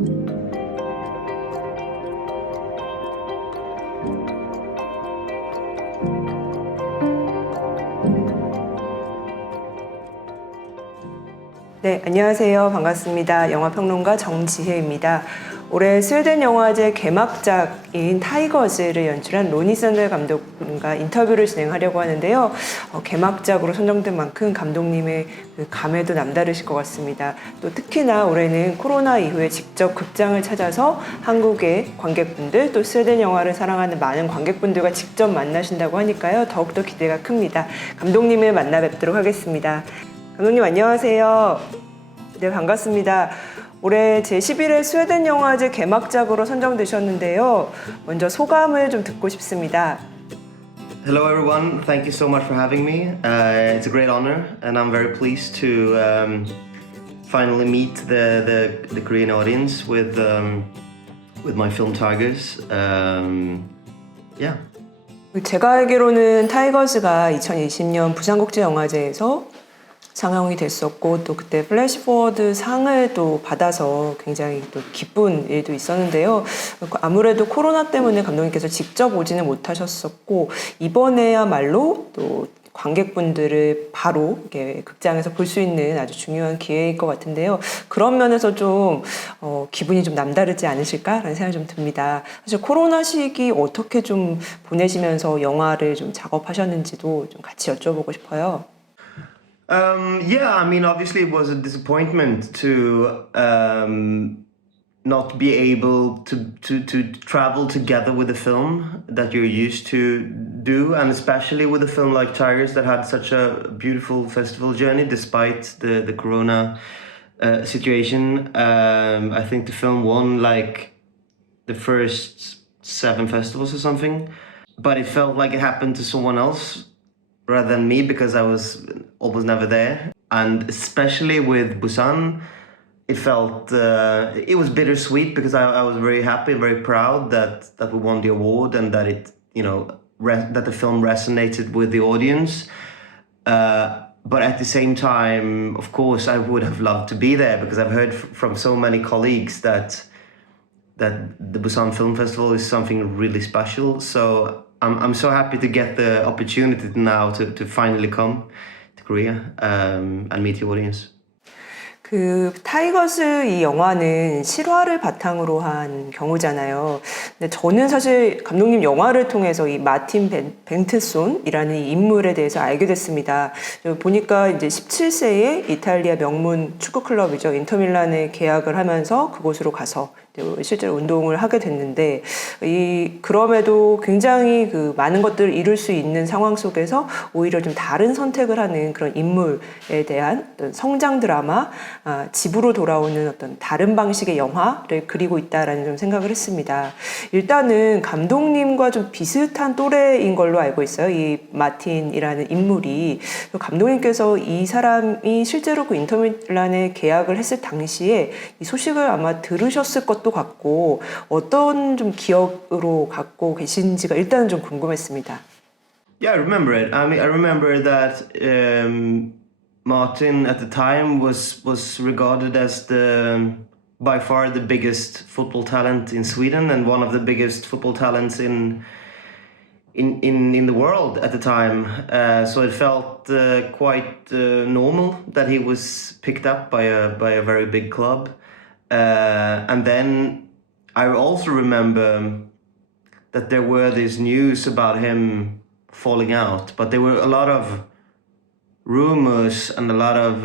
네, 안녕하세요. 반갑습니다. 영화평론가 정지혜입니다. 올해 스웨덴영화제 개막작인 타이거즈를 연출한 로니 샌들 감독과 인터뷰를 진행하려고 하는데요. 개막작으로 선정된 만큼 감독님의 그 감회도 남다르실 것 같습니다. 또 특히나 올해는 코로나 이후에 직접 극장을 찾아서 한국의 관객분들 또 스웨덴 영화를 사랑하는 많은 관객분들과 직접 만나신다고 하니까요. 더욱더 기대가 큽니다. 감독님을 만나 뵙도록 하겠습니다. 감독님 안녕하세요. 네, 반갑습니다. 올해 제11회 스웨덴영화제 개막작으로 선정되셨는데요. 먼저 소감을 좀 듣고 싶습니다. Hello everyone, thank you so much for having me. It's a great honor and I'm very pleased to finally meet the Korean audience with my film Tigers. Yeah. 제가 알기로는 타이거즈가 2020년 부산국제영화제에서 상영이 됐었고 또 그때 플래시 포워드 상을 또 받아서 굉장히 또 기쁜 일도 있었는데요. 아무래도 코로나 때문에 감독님께서 직접 오지는 못하셨었고 이번에야말로 또 관객분들을 바로 이렇게 극장에서 볼 수 있는 아주 중요한 기회일 것 같은데요. 그런 면에서 좀 기분이 좀 남다르지 않으실까라는 생각이 좀 듭니다. 사실 코로나 시기 어떻게 좀 보내시면서 영화를 좀 작업하셨는지도 좀 같이 여쭤보고 싶어요. Yeah, I mean, obviously it was a disappointment to not be able to travel together with a film that you're used to do, and especially with a film like Tigers that had such a beautiful festival journey despite the corona situation. I think the film won like the first 7 festivals or something, but it felt like it happened to someone else rather than me because I was almost never there. And especially with Busan, it felt, it was bittersweet because I was very happy, very proud that we won the award and that it, you know, that the film resonated with the audience. But at the same time, of course, I would have loved to be there because I've heard from so many colleagues that the Busan Film Festival is something really special. So I'm so happy to get the opportunity now to finally come to Korea and meet the audience. 그 타이거즈 이 영화는 실화를 바탕으로 한 경우잖아요. 근데 저는 사실 감독님 영화를 통해서 이 마틴 벤트손이라는 이 인물에 대해서 알게 됐습니다. 보니까 이제 17세에 이탈리아 명문 축구 클럽이죠. 인터밀란에 계약을 하면서 그곳으로 가서 실제로 운동을 하게 됐는데 그럼에도 굉장히 그 많은 것들을 이룰 수 있는 상황 속에서 오히려 좀 다른 선택을 하는 그런 인물에 대한 어떤 성장 드라마, 집으로 돌아오는 어떤 다른 방식의 영화를 그리고 있다라는 좀 생각을 했습니다. 일단은 감독님과 좀 비슷한 또래인 걸로 알고 있어요. 이 마틴이라는 인물이. 감독님께서 이 사람이 실제로 그 인터밀란에 계약을 했을 당시에 이 소식을 아마 들으셨을 것도 같고 어떤 좀 기억으로 갖고 계신지가 일단은 좀 궁금했습니다. Yeah, I remember it. I mean, I remember that Martin at the time was regarded as by far the biggest football talent in Sweden and one of the biggest football talents in the world at the time. So it felt quite normal that he was picked up by a very big club. And then I also remember that there were these news about him falling out, but there were a lot of rumors and a lot of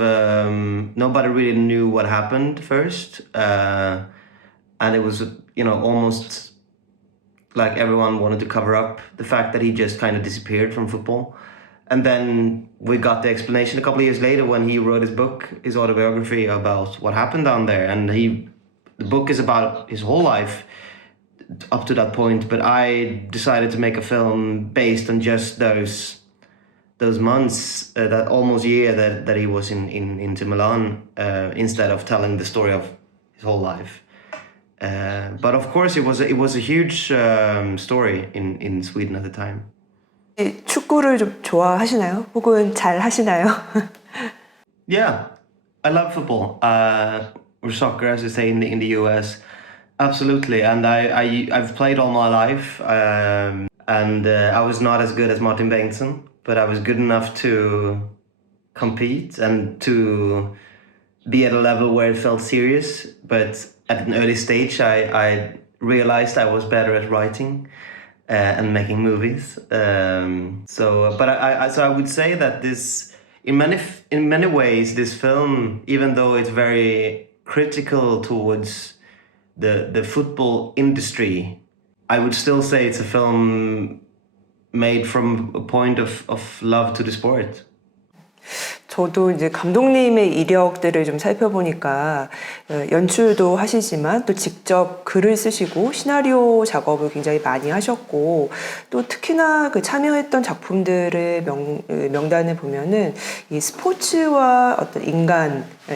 nobody really knew what happened first, and it was, you know, almost like everyone wanted to cover up the fact that he just kind of disappeared from football. And then we got the explanation a couple of years later when he wrote his book, his autobiography about what happened down there. And the book is about his whole life up to that point. But I decided to make a film based on just those months, that almost year that he was into Milan, instead of telling the story of his whole life. But of course, it was a huge story in Sweden at the time. 축구를 좀 좋아하시나요? 혹은 잘 하시나요? Yeah, I love football. or soccer, as you say in the US. Absolutely, and I've played all my life, and I was not as good as Martin Bengtsson, but I was good enough to compete and to be at a level where it felt serious. But at an early stage, I realized I was better at writing and making movies. But I would say that this, in many ways, this film, even though it's very critical towards the football industry, I would still say it's a film made from a point of love to the sport. 저도 이제 감독님의 이력들을 좀 살펴보니까 연출도 하시지만 또 직접 글을 쓰시고 시나리오 작업을 굉장히 많이 하셨고 또 특히나 그 참여했던 작품들의 명단을 보면은 이 스포츠와 어떤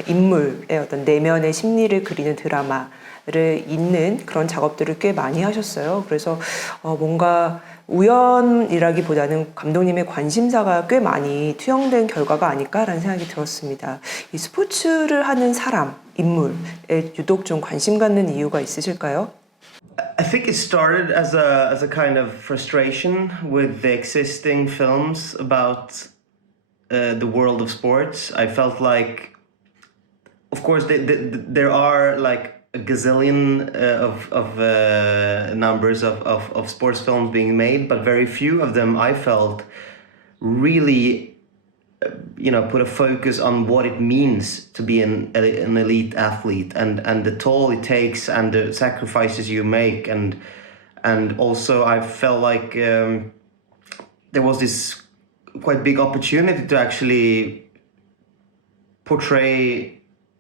인물의 어떤 내면의 심리를 그리는 드라마를 잇는 그런 작업들을 꽤 많이 하셨어요. 그래서 뭔가 우연이라기보다는 감독님의 관심사가 꽤 많이 투영된 결과가 아닐까라는 생각이 들었습니다. 이 스포츠를 하는 사람, 인물에 유독 좀 관심 갖는 이유가 있으실까요? I think it started as a kind of frustration with the existing films about the world of sports. I felt like, of course, there are like a gazillion of numbers of sports films being made, but very few of them I felt really put a focus on what it means to be an elite athlete and the toll it takes and the sacrifices you make, and also I felt like there was this quite big opportunity to actually portray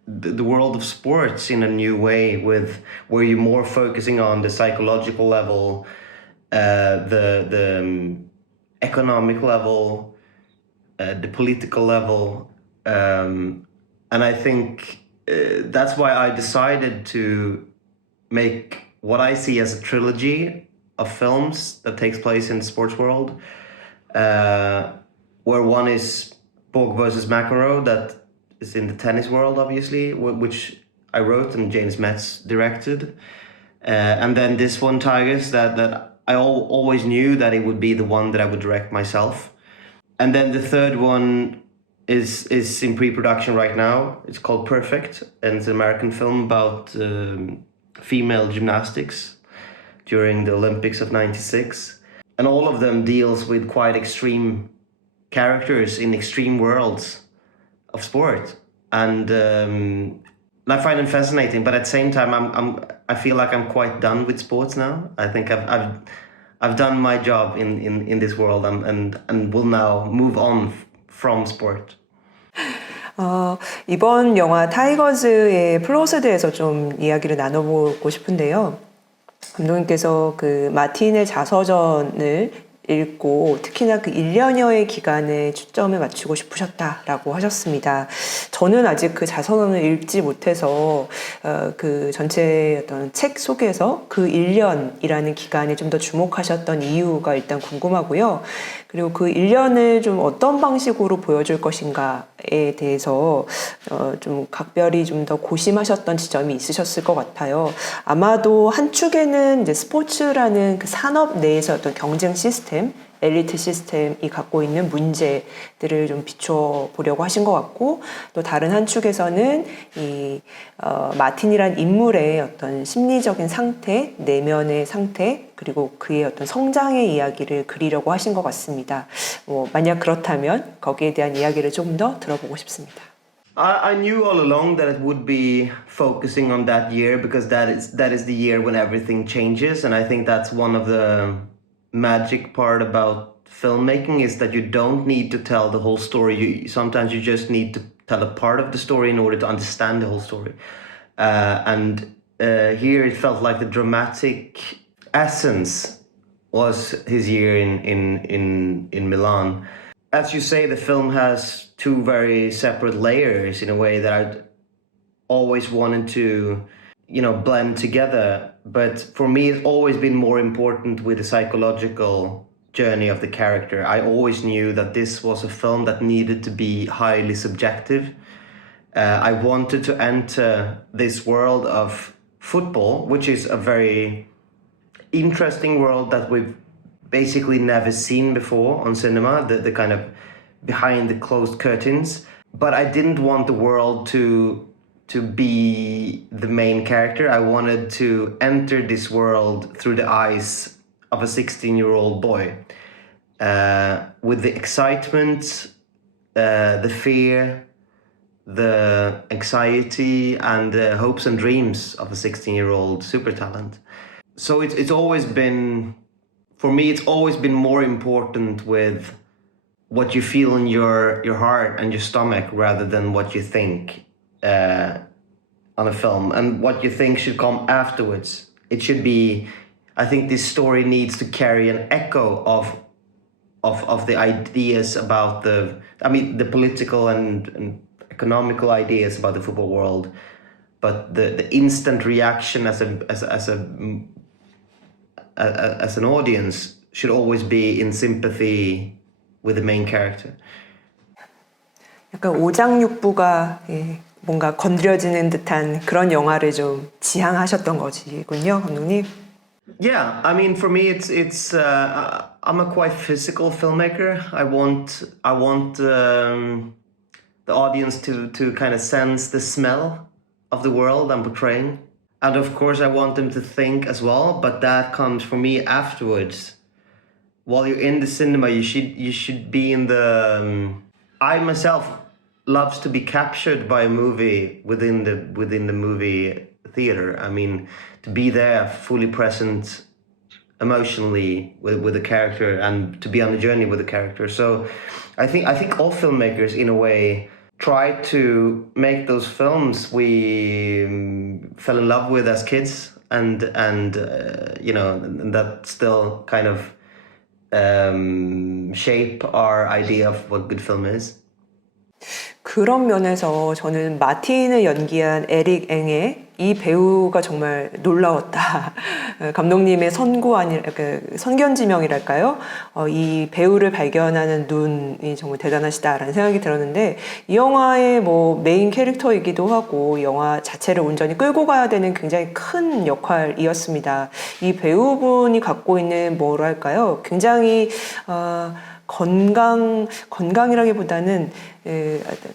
the world of sports in a new way, where you're more focusing on the psychological level, the economic level, the political level, and I think that's why I decided to make what I see as a trilogy of films that takes place in the sports world, where one is Borg versus McEnroe, that is in the tennis world, obviously, which I wrote and James Metz directed. And then this one, Tigers, that I always knew that it would be the one that I would direct myself. And then the third one is in pre-production right now. It's called Perfect, and it's an American film about female gymnastics during the Olympics of '96. And all of them deals with quite extreme characters in extreme worlds of sport, and I find it fascinating. But at the same time, I feel like I'm quite done with sports now. I think I've done my job in this world, and will now move on from sport. 이번 영화 타이거즈의 플롯에 대해서 좀 이야기를 나눠보고 싶은데요. 감독님께서 그 마틴의 자서전을 읽고 특히나 그 1년여의 기간에 초점을 맞추고 싶으셨다라고 하셨습니다. 저는 아직 그 자서전을 읽지 못해서 그 전체 어떤 책 속에서 그 1년이라는 기간에 좀 더 주목하셨던 이유가 일단 궁금하고요. 그리고 그 1년을 좀 어떤 방식으로 보여줄 것인가에 대해서 좀 각별히 좀 더 고심하셨던 지점이 있으셨을 것 같아요. 아마도 한 축에는 이제 스포츠라는 그 산업 내에서 어떤 경쟁 시스템, 엘리트 시스템이 갖고 있는 문제들을 좀 비춰보려고 하신 것 같고, 또 다른 한 축에서는 이 마틴이란 인물의 어떤 심리적인 상태, 내면의 상태, 그리고 그의 어떤 성장의 이야기를 그리려고 하신 것 같습니다. 만약 그렇다면 거기에 대한 이야기를 조금 더 들어보고 싶습니다. I knew all along that it would be focusing on that year, because that is the year when everything changes, and I think that's one of the magic part about filmmaking, is that you don't need to tell the whole story. Sometimes you just need to tell a part of the story in order to understand the whole story. And here it felt like the dramatic essence was his year in Milan. As you say, the film has two very separate layers in a way that I'd always wanted to, blend together. But for me, it's always been more important with the psychological journey of the character. I always knew that this was a film that needed to be highly subjective, I wanted to enter this world of football, which is a very interesting world that we've basically never seen before on cinema, the kind of behind the closed curtains. But I didn't want the world to be the main character. I wanted to enter this world through the eyes of a 16-year-old boy, with the excitement, the fear, the anxiety, and the hopes and dreams of a 16-year-old super talent. So it's always been, for me, it's always been more important with what you feel in your heart and your stomach rather than what you think on a film, and what you think should come afterwards. It should be, I think this story needs to carry an echo of the ideas about the political and economical ideas about the football world, but the instant reaction as an audience should always be in sympathy with the main character. 약간 오장육부가 뭔가 건드려지는 듯한 그런 영화를 좀 지향하셨던 것이군요, 감독님. Yeah, I mean, for me, it's I'm a quite physical filmmaker. I want the audience to kind of sense the smell of the world I'm portraying, and of course, I want them to think as well. But that comes for me afterwards. While you're in the cinema, you should be in the. I myself loves to be captured by a movie within the movie theater. I mean, to be there, fully present, emotionally with the character, and to be on the journey with the character. So, I think all filmmakers, in a way, try to make those films we fell in love with as kids, and that still kind of shape our idea of what good film is. 그런 면에서 저는 마틴을 연기한 에릭 앵의 이 배우가 정말 놀라웠다. 감독님의 선견지명이랄까요? 이 배우를 발견하는 눈이 정말 대단하시다라는 생각이 들었는데, 이 영화의 메인 캐릭터이기도 하고 영화 자체를 온전히 끌고 가야 되는 굉장히 큰 역할이었습니다. 이 배우분이 갖고 있는 뭐랄까요? 굉장히 건강이라기보다는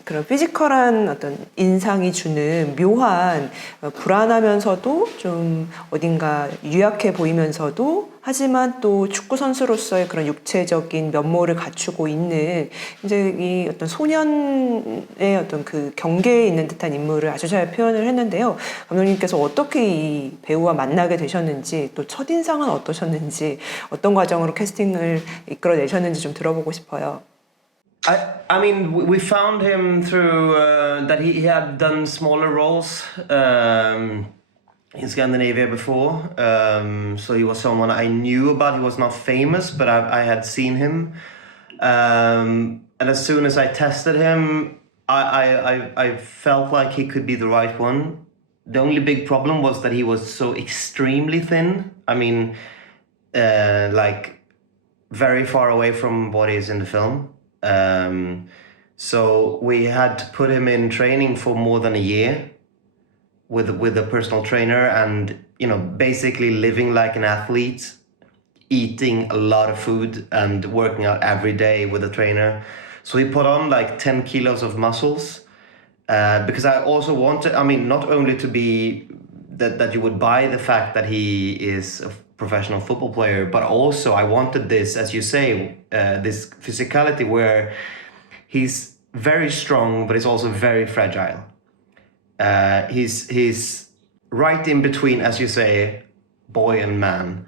그런 피지컬한 어떤 인상이 주는 묘한 불안하면서도 좀 어딘가 유약해 보이면서도, 하지만 또 축구 선수로서의 그런 육체적인 면모를 갖추고 있는 이제 이 어떤 소년의 어떤 그 경계에 있는 듯한 인물을 아주 잘 표현을 했는데요. 감독님께서 어떻게 이 배우와 만나게 되셨는지, 또 첫인상은 어떠셨는지, 어떤 과정으로 캐스팅을 이끌어내셨는지 좀 들어보고 싶어요. I mean, we found him through that he had done smaller roles in Scandinavia before. So he was someone I knew about. He was not famous, but I had seen him. And as soon as I tested him, I felt like he could be the right one. The only big problem was that he was so extremely thin. I mean, like very far away from what is in the film. So we had to put him in training for more than a year with a personal trainer, and basically living like an athlete, eating a lot of food and working out every day with a trainer. So he put on like 10 kilos of muscles, because I also wanted, I mean, not only to be that you would buy the fact that he is a professional football player, but also I wanted this, as you say, this physicality where he's very strong, but he's also very fragile. He's right in between, as you say, boy and man,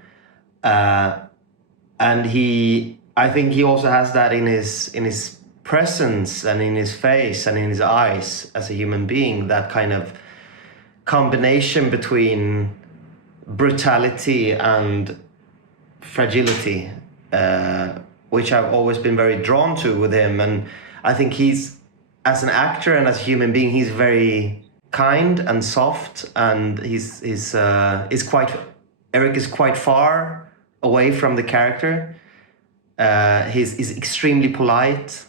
and I think he also has that in his presence and in his face and in his eyes as a human being. That kind of combination between brutality and fragility, which I've always been very drawn to with him. And I think he's, as an actor and as a human being, he's very kind and soft, and Eric is quite far away from the character. He's extremely polite,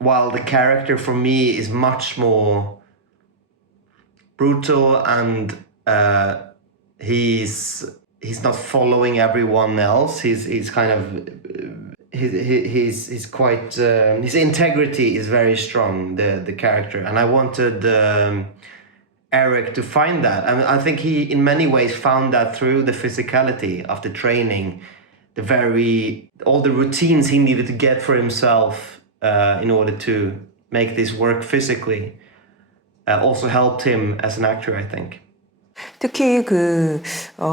while the character for me is much more brutal and he's not following everyone else. He's kind of he's quite his integrity is very strong, the character, and I wanted Eric to find that. I think he in many ways found that through the physicality of the training, all the routines he needed to get for himself in order to make this work physically also helped him as an actor, I think. 특히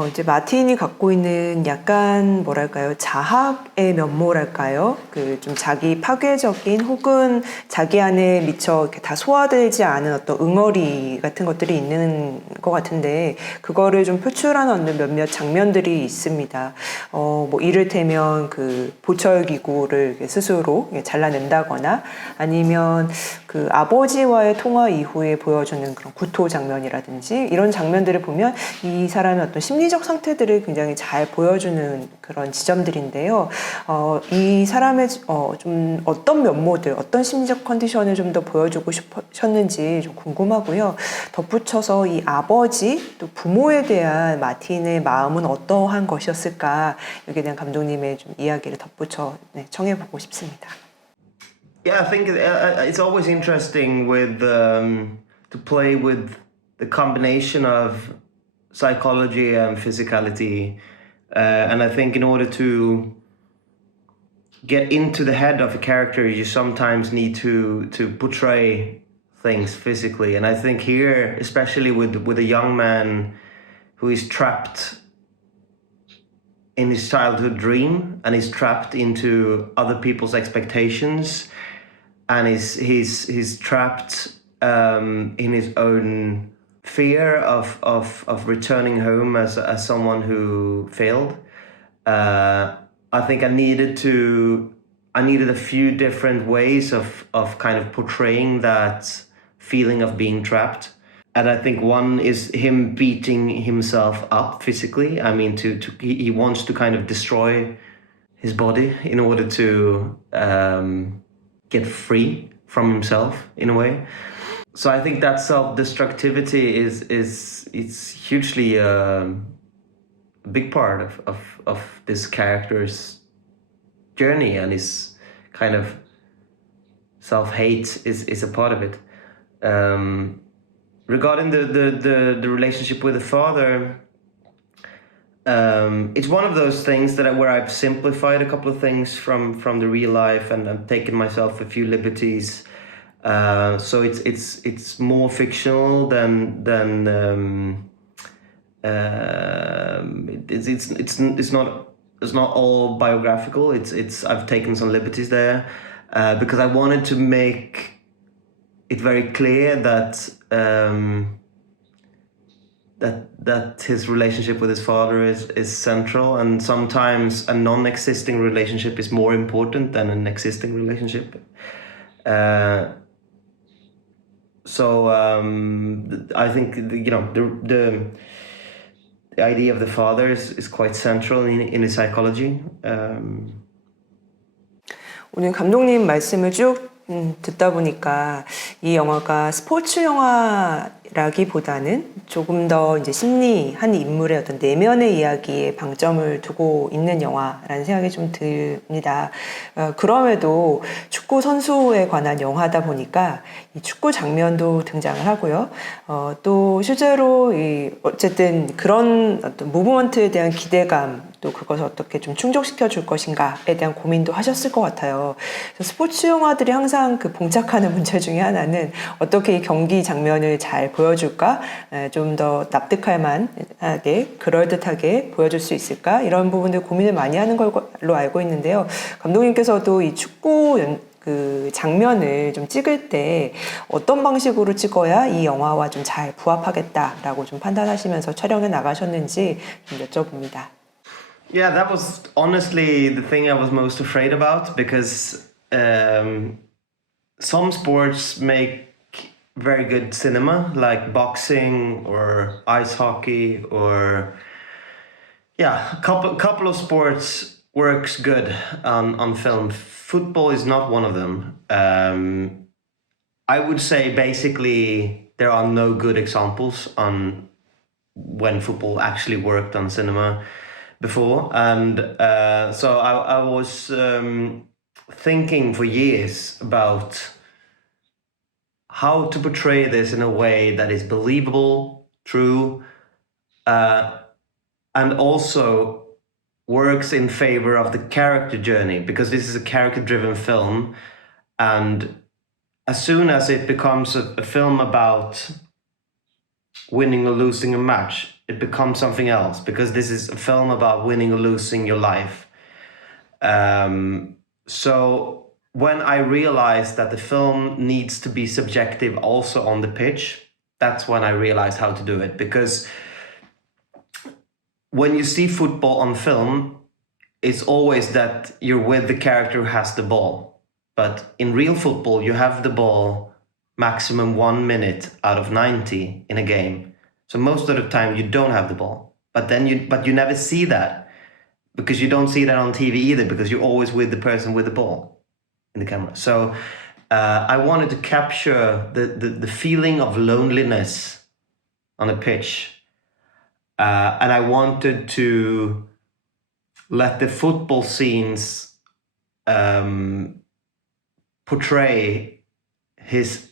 이제 마틴이 갖고 있는 약간 뭐랄까요, 자학의 면모랄까요? 좀 자기 파괴적인 혹은 자기 안에 미처 이렇게 다 소화되지 않은 어떤 응어리 같은 것들이 있는 것 같은데, 그거를 좀 표출하는 몇몇 장면들이 있습니다. 뭐 이를테면 보철기구를 스스로 잘라낸다거나, 아니면 아버지와의 통화 이후에 보여주는 그런 구토 장면이라든지, 이런 장면들을 보면 이 사람의 어떤 심리적 상태들을 굉장히 잘 보여주는 그런 지점들인데요. 이 사람의 좀 어떤 면모들, 어떤 심리적 컨디션을 좀 더 보여주고 싶으셨는지 좀 궁금하고요. 덧붙여서 이 아버지 또 부모에 대한 마틴의 마음은 어떠한 것이었을까, 여기에 대한 감독님의 좀 이야기를 덧붙여 청해보고 싶습니다. Yeah, I think it's always interesting with to play with the combination of psychology and physicality, and I think in order to get into the head of a character, you sometimes need to portray things physically, and I think here, especially with a young man who is trapped in his childhood dream and is trapped into other people's expectations, and he's trapped in his own fear of returning home as someone who failed. I think I needed a few different ways of kind of portraying that feeling of being trapped. And I think one is him beating himself up physically. I mean, he wants to kind of destroy his body in order to get free from himself in a way. So I think that self-destructivity is hugely a big part of this character's journey, and his kind of self-hate is a part of it. Regarding the relationship with the father, it's one of those things where I've simplified a couple of things from the real life, and I've taken myself a few liberties. So it's more fictional than it's not all biographical. I've taken some liberties there because I wanted to make it very clear that that his relationship with his father is central, and sometimes a non-existing relationship is more important than an existing relationship. So I think the idea of the father is quite central in his psychology. 오늘 감독님 말씀을 쭉 듣다 보니까 이 영화가 스포츠 영화라기보다는 조금 더 이제 심리 한 인물의 어떤 내면의 이야기에 방점을 두고 있는 영화라는 생각이 좀 듭니다. 그럼에도 축구 선수에 관한 영화다 보니까 이 축구 장면도 등장을 하고요. 또 실제로 어쨌든 그런 어떤 무브먼트에 대한 기대감, 또 그것을 어떻게 좀 충족시켜 줄 것인가에 대한 고민도 하셨을 것 같아요. 그래서 스포츠 영화들이 항상 봉착하는 문제 중에 하나는 어떻게 이 경기 장면을 잘 보여줄까, 좀 더 납득할 만하게 그럴듯하게 보여줄 수 있을까, 이런 부분들 고민을 많이 하는 걸로 알고 있는데요. 감독님께서도 이 축구 장면을 좀 찍을 때 어떤 방식으로 찍어야 이 영화와 좀 잘 부합하겠다라고 좀 판단하시면서 촬영해 나가셨는지 좀 여쭤봅니다. Yeah, that was honestly the thing I was most afraid about, because some sports make very good cinema, like boxing or ice hockey, or a couple of sports works good on film. Football is not one of them. I would say basically there are no good examples on when football actually worked on cinema before. And so I was thinking for years about how to portray this in a way that is believable, true, and also works in favor of the character journey, because this is a character-driven film, and as soon as it becomes a film about winning or losing a match, it becomes something else, because this is a film about winning or losing your life. So when I realized that the film needs to be subjective also on the pitch, that's when I realized how to do it. Because when you see football on film, it's always that you're with the character who has the ball. But in real football, you have the ball maximum 1 minute out of 90 in a game. So most of the time you don't have the ball. But you never see that, because you don't see that on TV either, because you're always with the person with the ball in the camera. So I wanted to capture the feeling of loneliness on a pitch. And I wanted to let the football scenes portray his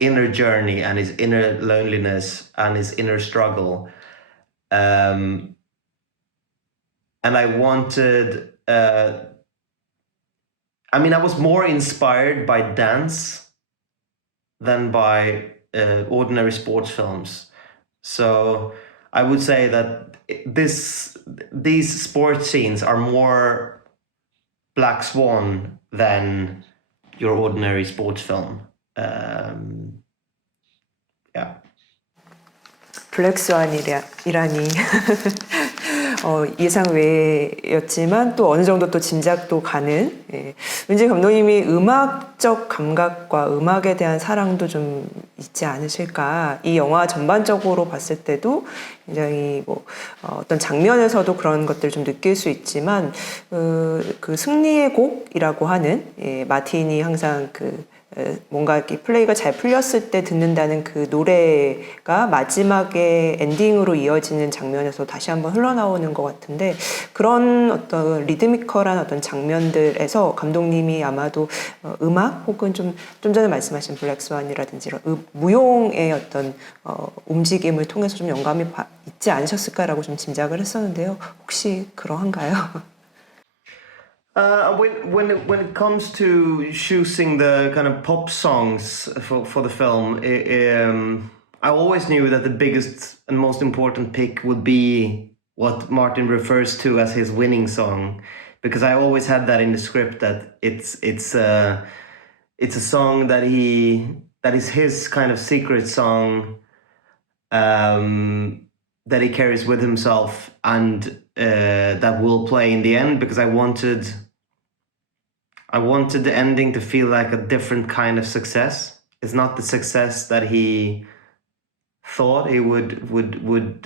inner journey and his inner loneliness and his inner struggle. And I wanted, I was more inspired by dance than by ordinary sports films. So I would say that these sports scenes are more Black Swan than your ordinary sports film. Yeah. 블랙스완이라니 예상 외였지만 또 어느 정도 또 짐작도 가는, 왠지 감독님이 음악적 감각과 음악에 대한 사랑도 좀 있지 않으실까. 이 영화 전반적으로 봤을 때도 굉장히 어떤 장면에서도 그런 것들을 좀 느낄 수 있지만 그 승리의 곡이라고 하는, 마틴이 항상 뭔가 이렇게 플레이가 잘 풀렸을 때 듣는다는 그 노래가 마지막에 엔딩으로 이어지는 장면에서 다시 한번 흘러나오는 것 같은데, 그런 어떤 리드미컬한 어떤 장면들에서 감독님이 아마도 음악 혹은 좀 전에 말씀하신 블랙스완이라든지 이런 무용의 어떤 움직임을 통해서 좀 영감이 있지 않으셨을까라고 좀 짐작을 했었는데요. 혹시 그러한가요? When it comes to choosing the kind of pop songs for the film, I always knew that the biggest and most important pick would be what Martin refers to as his winning song, because I always had that in the script, that it's a song that is his kind of secret song, that he carries with himself, and that will play in the end, because I wanted the ending to feel like a different kind of success. It's not the success that he thought he would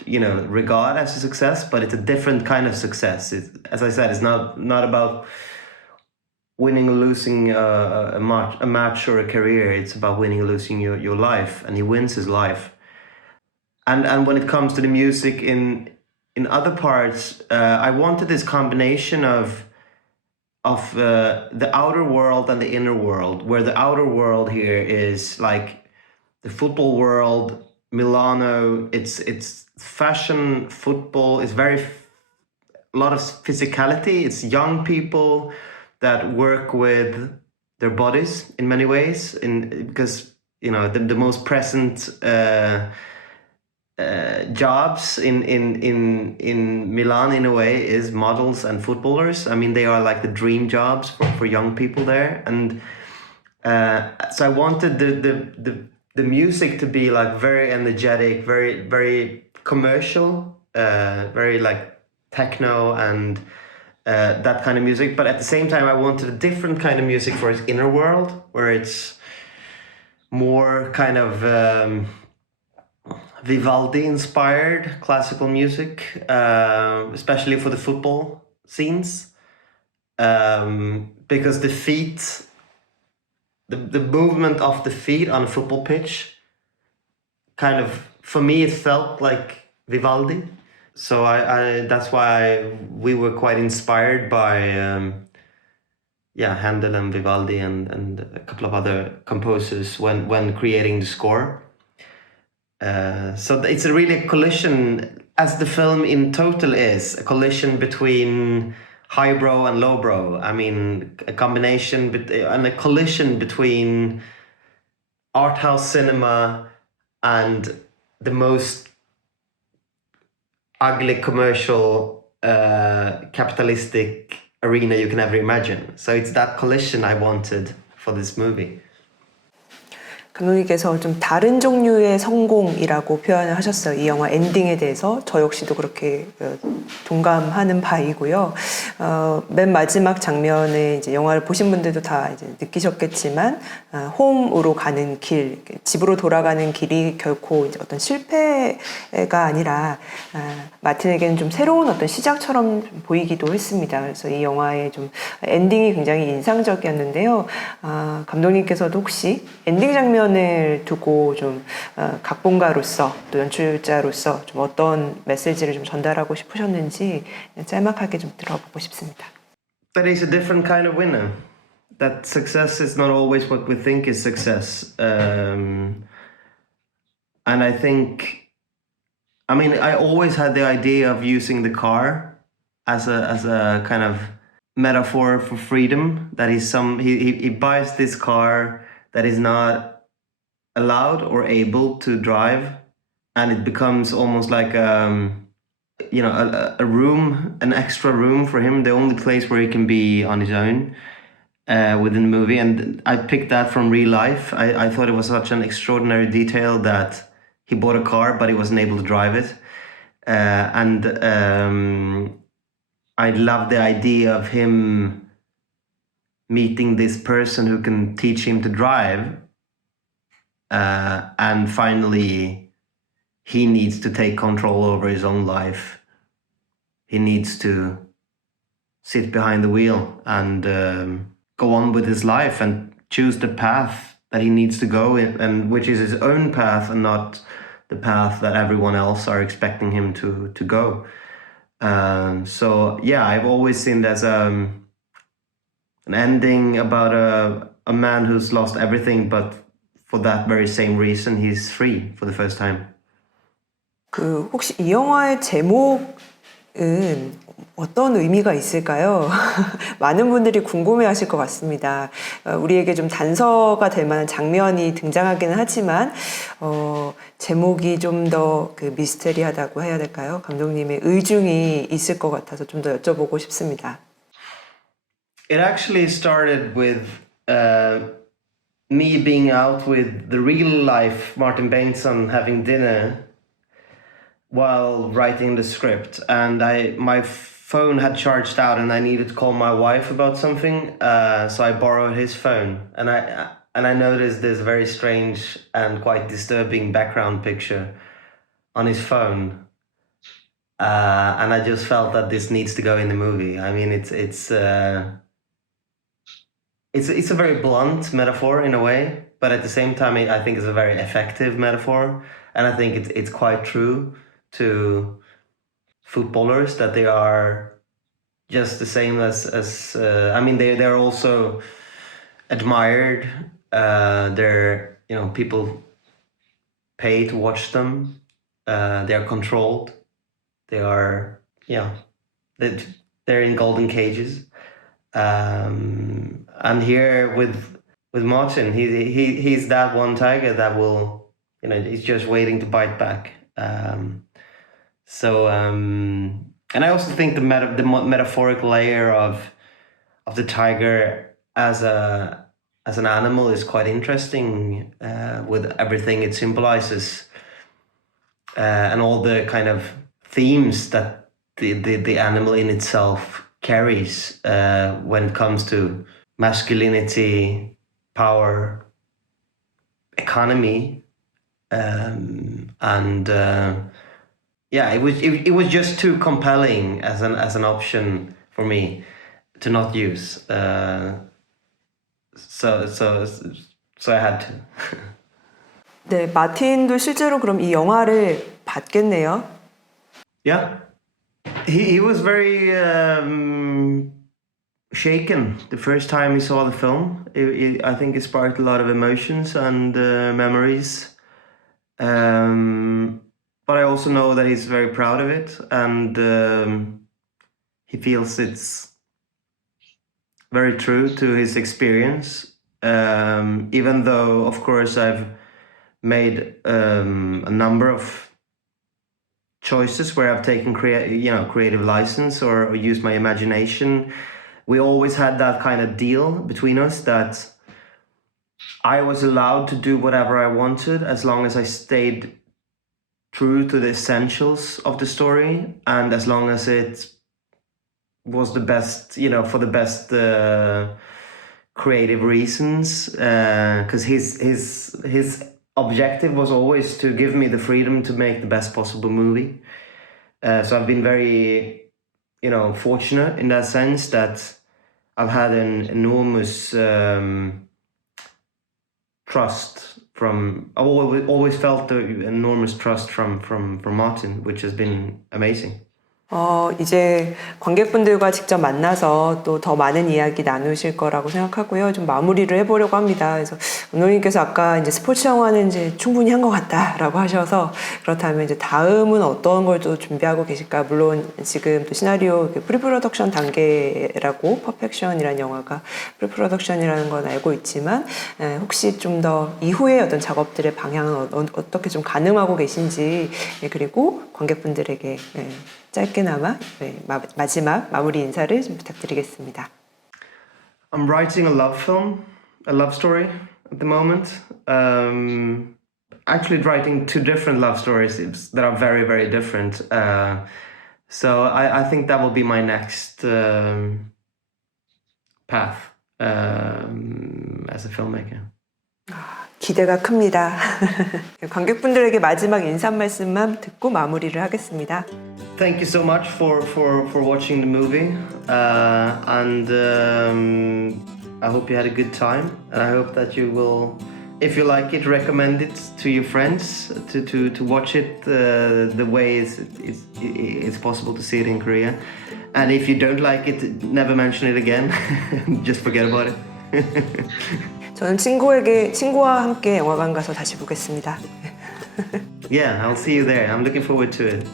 regard as a success, but it's a different kind of success. As I said, it's not about winning or losing a match or a career. It's about winning or losing your life, and he wins his life. And when it comes to the music in other parts, I wanted this combination of the outer world and the inner world, where the outer world here is like the football world, Milano. It's fashion football. It's a lot of physicality. It's young people that work with their bodies in many ways, because the most present jobs in Milan, in a way, is models and footballers. I mean, they are like the dream jobs for young people there. And so I wanted the music to be like very energetic, very, very commercial, very like techno and that kind of music. But at the same time, I wanted a different kind of music for his inner world, where it's more kind of Vivaldi-inspired classical music, especially for the football scenes, because the feet, the movement of the feet on a football pitch, kind of, for me, it felt like Vivaldi. So I that's why we were quite inspired by Handel and Vivaldi and a couple of other composers when creating the score. So it's a really collision, as the film in total is, a collision between highbrow and lowbrow. I mean, a combination and a collision between art house cinema and the most ugly commercial capitalistic arena you can ever imagine. So it's that collision I wanted for this movie. 감독님께서 좀 다른 종류의 성공이라고 표현을 하셨어요. 이 영화 엔딩에 대해서 저 역시도 그렇게 동감하는 바이고요. 맨 마지막 장면에 이제 영화를 보신 분들도 다 이제 느끼셨겠지만 홈으로 가는 길, 집으로 돌아가는 길이 결코 이제 어떤 실패가 아니라 마틴에게는 좀 새로운 어떤 시작처럼 좀 보이기도 했습니다. 그래서 이 영화의 좀 엔딩이 굉장히 인상적이었는데요. 감독님께서도 혹시 엔딩 장면을 두고 좀 각본가로서 또 연출자로서 좀 어떤 메시지를 좀 전달하고 싶으셨는지 짤막하게 좀 들어보고 싶습니다. That he's a different kind of winner. That success is not always what we think is success. And I think, I mean, I always had the idea of using the car as a kind of metaphor for freedom. That he buys this car that is not allowed or able to drive, and it becomes almost like a room, an extra room for him, the only place where he can be on his own within the movie. And I picked that from real life. I thought it was such an extraordinary detail that he bought a car but he wasn't able to drive it, and I love the idea of him meeting this person who can teach him to drive. And finally, he needs to take control over his own life. He needs to sit behind the wheel and go on with his life and choose the path that he needs to go in, and which is his own path and not the path that everyone else are expecting him to go. So yeah, I've always seen it as an ending about a man who's lost everything, but for that very same reason, he's free for the first time. 혹시 이 영화의 제목은 어떤 의미가 있을까요? 많은 분들이 궁금해하실 것 같습니다. 우리에게 좀 단서가 될 만한 장면이 등장하기는 하지만 제목이 좀 더 그 미스테리하다고 해야 될까요? 감독님의 의중이 있을 것 같아서 좀 더 여쭤보고 싶습니다. It actually started with me being out with the real life Martin Bengtsson having dinner while writing the script, and my phone had charged out and I needed to call my wife about something, so I borrowed his phone, and I noticed this very strange and quite disturbing background picture on his phone, and I just felt that this needs to go in the movie. I mean, it's a very blunt metaphor in a way, but at the same time, I think it's a very effective metaphor, and I think it's quite true to footballers that they are just the same as I mean, they're also admired. They're, people pay to watch them. They are controlled. They are they're in golden cages. And here with Martin, he's that one tiger that will, he's just waiting to bite back. And I also think the metaphoric layer of the tiger as an animal is quite interesting, with everything it symbolizes, and all the kind of themes that the animal in itself carries when it comes to masculinity, power, economy, it was just too compelling as an option for me to not use. So I had to. 네, 마틴도 실제로 그럼 이 영화를 봤겠네요. Yeah, he was very shaken the first time he saw the film. I think it sparked a lot of emotions and memories. But I also know that he's very proud of it, and he feels it's very true to his experience. Even though, of course, I've made a number of choices where I've taken creative license or used my imagination. We always had that kind of deal between us that I was allowed to do whatever I wanted as long as I stayed true to the essentials of the story, and as long as it was the best, for the best creative reasons. Because his objective was always to give me the freedom to make the best possible movie. So I've been very, fortunate in that sense that I've had an enormous trust from. I've always felt the enormous trust from Martin, which has been amazing. 이제 관객분들과 직접 만나서 또 더 많은 이야기 나누실 거라고 생각하고요. 좀 마무리를 해보려고 합니다. 그래서 감독님께서 아까 이제 스포츠 영화는 이제 충분히 한 것 같다라고 하셔서 그렇다면 이제 다음은 어떤 걸 또 준비하고 계실까? 물론 지금 또 시나리오 프리프로덕션 단계라고 퍼펙션이라는 영화가 프리프로덕션이라는 건 알고 있지만 혹시 좀 더 이후에 어떤 작업들의 방향은 어떻게 좀 가늠하고 계신지 그리고 관객분들에게 짧게나마 마지막 마무리 인사를 좀 부탁드리겠습니다. I'm writing a love film, a love story at the moment. Actually writing two different love stories that are very, very different. So I think that will be my next path as a filmmaker. 기대가 큽니다. 관객분들에게 마지막 인사 말씀만 듣고 마무리를 하겠습니다. Thank you so much for watching the movie, and I hope you had a good time, and I hope that you will, if you like it, recommend it to your friends to watch it the way it's possible to see it in Korea. And if you don't like it, never mention it again. Just forget about it. 저는 친구와 함께 영화관 가서 다시 보겠습니다. Yeah, I'll see you there. I'm looking forward to it.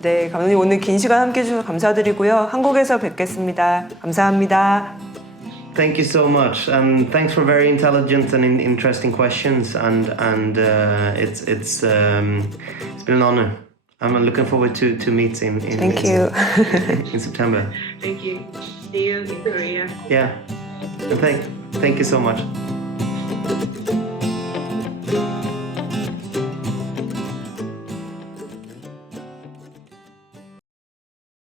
네, 감독님 오늘 긴 시간 함께 해주셔서 감사드리고요. 한국에서 뵙겠습니다. 감사합니다. Thank you so much, and thanks for very intelligent and interesting questions. And it's been an honor. I'm looking forward to meet in Thank you. in September. Thank you. See you in Korea. Yeah, and thank you so much.